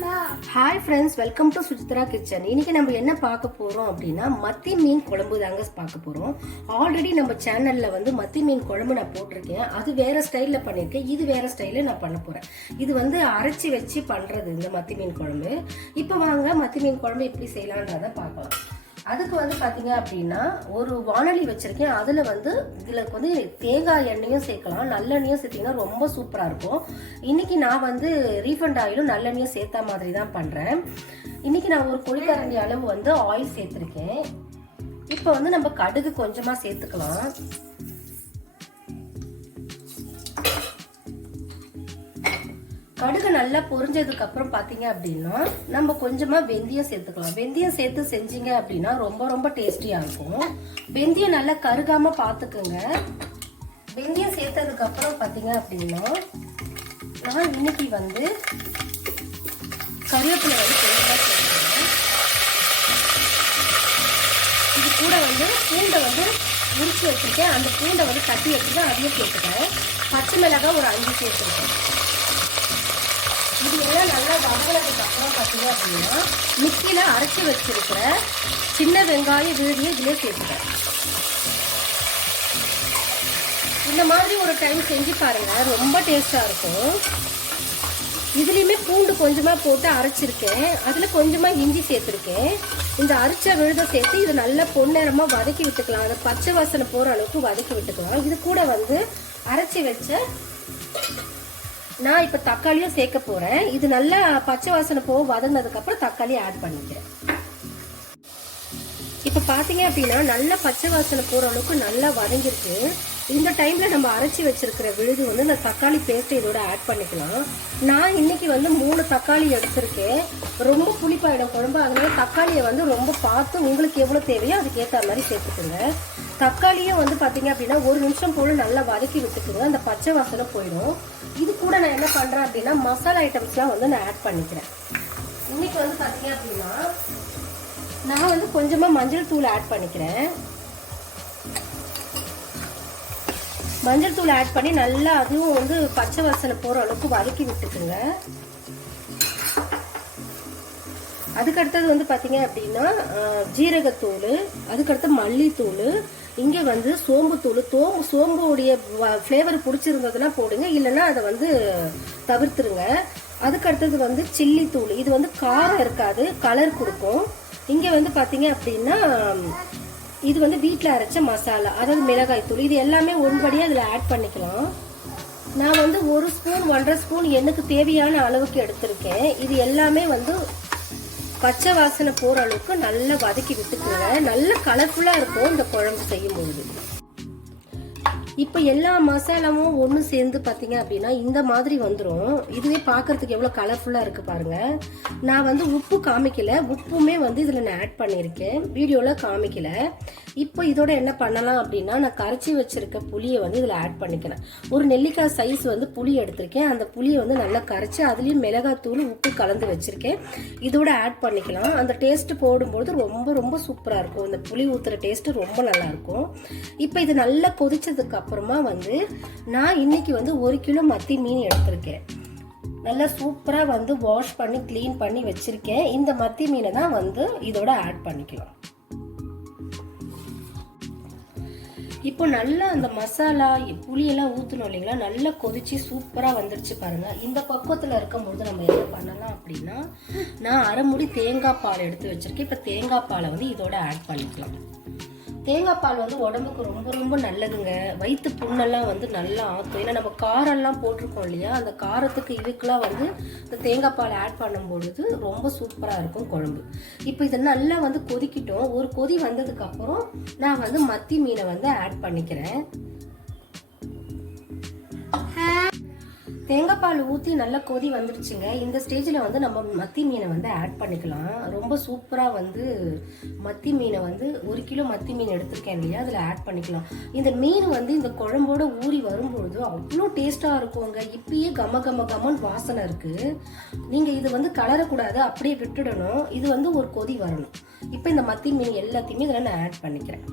Hi friends welcome to Sujithra kitchen இன்னைக்கு நம்ம என்ன பார்க்க போகிறோம் அப்படின்னா மத்தி மீன் குழம்பு தாங்க பார்க்க போகிறோம் ஆல்ரெடி நம்ம சேனலில் வந்து மத்தி மீன் குழம்பு நான் போட்டிருக்கேன். அது வேறு ஸ்டைலில் பண்ணியிருக்கேன். இது வேறு ஸ்டைலில் நான் பண்ண போகிறேன் இது வந்து அரைச்சி வச்சு பண்ணுறது இந்த மத்தி மீன் குழம்பு. இப்போ வாங்க மத்தி மீன் குழம்பு எப்படி செய்யலான்றத பார்க்கலாம். அதுக்கு வந்து பார்த்தீங்க அப்படின்னா ஒரு வானொலி வச்சுருக்கேன். அதில் வந்து இதில் வந்து தேங்காய் எண்ணெயும் சேர்க்கலாம். நல்லெண்ணையும் சேர்த்திங்கன்னா ரொம்ப சூப்பராக இருக்கும். இன்றைக்கி நான் வந்து ரீஃபண்ட் ஆயிலும் நல்லெண்ணையும் சேர்த்த மாதிரி தான் பண்ணுறேன் இன்னைக்கு நான் ஒரு குழிக்கரண்டி அளவு வந்து ஆயில் சேர்த்துருக்கேன். இப்போ வந்து நம்ம கடுகு கொஞ்சமாக சேர்த்துக்கலாம். கடுகு நல்லா பொரிஞ்சதுக்கு அப்புறம் பாத்தீங்க அப்படின்னா நம்ம கொஞ்சமா வெந்தயம் சேர்த்துக்கலாம். வெந்தயம் சேர்த்து செஞ்சீங்க அப்படின்னா ரொம்ப ரொம்ப டேஸ்டியா இருக்கும். வெந்தயம் நல்லா கருகாம பாத்துக்கோங்க. வெந்தயம் சேர்த்ததுக்கு அப்புறம் பாத்தீங்க அப்படின்னா நான் இன்னைக்கு வந்து கருவேப்பிலை வந்து இது கூட வந்து பூண்டை வந்து உரிச்சு வச்சிருக்கேன். அந்த பூண்டை வந்து தட்டி வச்சுட்டு அதையும் சேர்த்துக்கிறேன். பச்சை மிளகாய் ஒரு அஞ்சு சேர்த்துருக்கேன். பார்த்தீங்கன்னா நல்லா வதங்கினதுக்கு அப்புறம் பார்த்தீங்க அப்படின்னா மிக்சியில் அரைச்சி வச்சிருக்கிற சின்ன வெங்காயம் வீடியோ இதிலே சேர்த்துக்கிறேன். இந்த மாதிரி ஒரு டைம் செஞ்சு பாருங்க ரொம்ப டேஸ்டாக இருக்கும். இதுலேயுமே பூண்டு கொஞ்சமாக போட்டு அரைச்சிருக்கேன். அதில் கொஞ்சமாக இஞ்சி சேர்த்துருக்கேன். இந்த அரைச்ச விழுத சேர்த்து இது நல்லா பொன்னிறமாக வதக்கி விட்டுக்கலாம். அந்த பச்சை வாசனை போகிற அளவுக்கு வதக்கி விட்டுக்கலாம். இது கூட வந்து அரைச்சி வச்ச நான் இப்போ தக்காளியும் சேர்க்க போகிறேன் இது நல்லா பச்சை வாசனை போக வதங்கினதுக்கப்புறம் தக்காளி ஆட் பண்ணிக்கிறேன். இப்போ பார்த்தீங்க அப்படின்னா நல்லா பச்சை வாசனை போகிற அளவுக்கு நல்லா வதங்கிருக்கு. இந்த டைமில் நம்ம அரைச்சி வச்சுருக்கிற விழுது வந்து இந்த தக்காளி பேஸ்ட் இதோட ஆட் பண்ணிக்கலாம். நான் இன்றைக்கி வந்து மூணு தக்காளி எடுத்திருக்கேன். ரொம்ப புளிப்பாயிடும் குழம்பு. அதனால தக்காளியை வந்து ரொம்ப பார்த்து உங்களுக்கு எவ்வளோ தேவையோ அதுக்கேற்ற மாதிரி சேர்த்துக்கோங்க. தக்காளியும் வந்து பார்த்தீங்க அப்படின்னா ஒரு நிமிஷம் போல் நல்லா வதக்கி விட்டுக்குங்க. அந்த பச்சை வாசனை போயிடும். இது கூட நான் என்ன பண்ணுறேன் அப்படின்னா மசாலா ஐட்டம்ஸ்லாம் வந்து நான் ஆட் பண்ணிக்கிறேன். இன்னைக்கு வந்து பார்த்தீங்க அப்படின்னா நான் வந்து கொஞ்சமாக மஞ்சள் தூள் ஆட் பண்ணிக்கிறேன். மஞ்சள் தூள் ஆட் பண்ணி நல்லா அதுவும் வந்து பச்சை வாசனை போகிற அளவுக்கு வதக்கி விட்டுக்குங்க. அதுக்கடுத்தது வந்து பார்த்தீங்க அப்படின்னா ஜீரகத்தூள் அதுக்கடுத்து மல்லித்தூள் இங்கே வந்து சோம்புத்தூள் தோம்பு சோம்புடைய ஃப்ளேவர் பிடிச்சிருந்ததுன்னா போடுங்க இல்லைன்னா அதை வந்து தவிர்த்துருங்க. அதுக்கடுத்தது வந்து சில்லி தூள் இது வந்து காரம் இருக்காது கலர் கொடுக்கும். இங்கே வந்து பார்த்தீங்க அப்படின்னா இது வந்து வீட்டில் அரைச்ச மசாலா அதாவது மிளகாய் தூள். இது எல்லாமே ஒன்படியாக அதில் ஆட் பண்ணிக்கலாம். நான் வந்து ஒரு ஸ்பூன் ஒன்றரை ஸ்பூன் எனக்கு தேவையான அளவுக்கு எடுத்திருக்கேன். இது எல்லாமே வந்து பச்சை வாசனை போகிற அளவுக்கு நல்லா வதக்கி விட்டுக்குங்க. நல்ல கலர்ஃபுல்லாக இருக்கும் இந்த குழம்பு செய்யும்போது இப்போ எல்லா மசாலாவும் ஒன்று சேர்ந்து பார்த்தீங்க அப்படின்னா இந்த மாதிரி வந்துடும் இதுவே பார்க்கறதுக்கு எவ்வளோ கலர்ஃபுல்லாக இருக்குது பாருங்கள் நான் வந்து உப்பு காமிக்கல. உப்புமே வந்து இதில் நான் ஆட் பண்ணியிருக்கேன் வீடியோவில் காமிக்கல. இப்போ இதோட என்ன பண்ணலாம் அப்படின்னா நான் கரைச்சி வச்சுருக்க புளியை வந்து இதில் ஆட் பண்ணிக்கிறேன். ஒரு நெல்லிக்காய் சைஸ் வந்து புளி எடுத்திருக்கேன். அந்த புளியை வந்து நல்லா கரைச்சி அதுலேயும் மிளகாத்தூள் உப்பு கலந்து வச்சுருக்கேன். இதோட ஆட் பண்ணிக்கலாம். அந்த டேஸ்ட் போடும்பொழுது ரொம்ப ரொம்ப சூப்பராக இருக்கும். இந்த புளி ஊற்றுற டேஸ்ட்டு ரொம்ப நல்லா இருக்கும். இப்போ இது நல்லா கொதிச்சதுக்கு அப்புறமா வந்து நான் இன்னைக்கு வந்து ஒரு கிலோ மத்தி மீன் எடுத்திருக்கேன். நல்லா சூப்பராக வந்து வாஷ் பண்ணி க்ளீன் பண்ணி வச்சிருக்கேன். இந்த மத்தி மீனை தான் வந்து இதோட ஆட் பண்ணிக்கலாம். இப்போ நல்லா அந்த மசாலா புளியெல்லாம் ஊற்றணும் இல்லைங்களா? நல்லா கொதிச்சு சூப்பராக வந்துருச்சு பாருங்கள் இந்த பக்குவத்தில் இருக்கும்போது நம்ம என்ன பண்ணலாம் அப்படின்னா நான் அரை முடி தேங்காய் பால் எடுத்து வச்சிருக்கேன். இப்போ தேங்காய் பாலை வந்து இதோட ஆட் பண்ணிக்கலாம். தேங்காய் பால் வந்து உடம்புக்கு ரொம்ப ரொம்ப நல்லதுங்க. வயிற்று புண்ணெல்லாம் வந்து நல்லா ஆற்றும் ஏன்னா நம்ம காரம்லாம் போட்டிருக்கோம் இல்லையா? அந்த காரத்துக்கு இதுக்கெலாம் வந்து இந்த தேங்காய் பால் ஆட் பண்ணும்பொழுது ரொம்ப சூப்பராக இருக்கும் குழம்பு. இப்போ இது நல்லா வந்து கொதிக்கிட்டோம். ஒரு கொதி வந்ததுக்கப்புறம் நான் வந்து மத்தி மீனை வந்து ஆட் பண்ணிக்கிறேன். தேங்காய் பால் ஊற்றி நல்லா கொதி வந்துருச்சுங்க. இந்த ஸ்டேஜில் வந்து நம்ம மத்தி மீனை வந்து ஆட் பண்ணிக்கலாம். ரொம்ப சூப்பராக வந்து மத்தி மீனை வந்து ஒரு கிலோ மத்தி மீன் எடுத்திருக்கேன் இல்லையா? அதில் ஆட் பண்ணிக்கலாம். இந்த மீன் வந்து இந்த குழம்போட ஊறி வரும்பொழுது அவ்வளோ டேஸ்ட்டாக இருக்குங்க. இப்பயே கம கம கமன்னு வாசனை இருக்குது நீங்கள் இது வந்து கலரக்கூடாது அப்படியே விட்டுடணும். இது வந்து ஒரு கொதி வரணும். இப்போ இந்த மத்தி மீன் எல்லாத்தையுமே இதில் நான் ஆட் பண்ணிக்கிறேன்.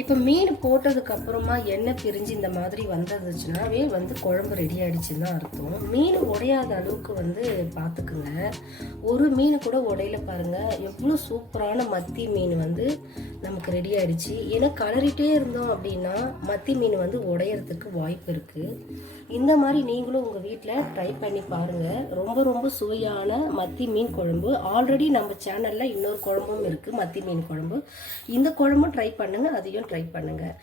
இப்போ மீன் போட்டதுக்கு அப்புறமா எண்ணெய் பிரிஞ்சு இந்த மாதிரி வந்துருந்துச்சுனாவே வந்து குழம்பு ரெடி ஆயிடுச்சுன்னு தான் அர்த்தம். மீன் உடையாத அளவுக்கு வந்து பார்த்துக்குங்க ஒரு மீன் கூட உடையில பாருங்க. எவ்வளோ சூப்பரான மத்தி மீன் வந்து நமக்கு ரெடி ஆயிடுச்சு. ஏன்னா கலரிட்டே இருந்தோம் அப்படின்னா மத்தி மீன் வந்து உடையறதுக்கு வாய்ப்பு இருக்குது இந்த மாதிரி நீங்களும் உங்கள் வீட்டில் ட்ரை பண்ணி பாருங்க. ரொம்ப ரொம்ப சுவையான மத்தி மீன் குழம்பு. ஆல்ரெடி நம்ம சேனலில் இன்னொரு குழம்பும் இருக்குது மத்தி மீன் குழம்பு. இந்த குழம்பும் ட்ரை பண்ணுங்கள் அதையும் ட்ரை பண்ணுங்கள்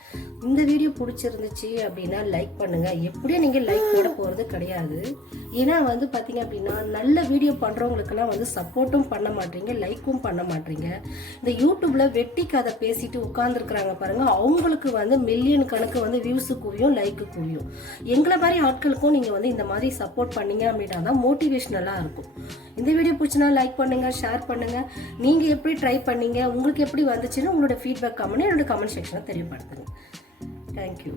இந்த வீடியோ பிடிச்சிருந்துச்சு அப்படின்னா லைக் பண்ணுங்கள் எப்படியும் நீங்கள் லைக் போட போகிறது கிடையாது. ஏன்னா வந்து பார்த்தீங்க அப்படின்னா நல்ல வீடியோ பண்ணுறவங்களுக்கெல்லாம் வந்து சப்போர்ட்டும் பண்ண மாட்டீங்க லைக்கும் பண்ண மாட்டீங்க. இந்த யூடியூப்பில் வெட்டி கதை பேசிட்டு உட்காந்துருக்குறாங்க பாருங்கள் அவங்களுக்கு வந்து மில்லியன் கணக்கு வந்து வியூஸு குவியும் லைக்கு குவியும் எங்களை மாதிரி ஆட்களுக்கும் நீங்கள் வந்து இந்த மாதிரி சப்போர்ட் பண்ணீங்க அப்படின்னா தான் மோட்டிவேஷ்னலாக இருக்கும். இந்த வீடியோ பிடிச்சினா லைக் பண்ணுங்கள் ஷேர் பண்ணுங்கள் நீங்கள் எப்படி ட்ரை பண்ணீங்க உங்களுக்கு எப்படி வந்துச்சுன்னு உங்களோட ஃபீட்பேக் கமெண்ட் என்னோட கமெண்ட் செக்ஷனில் தெரியப்படுத்துங்க. தேங்க்யூ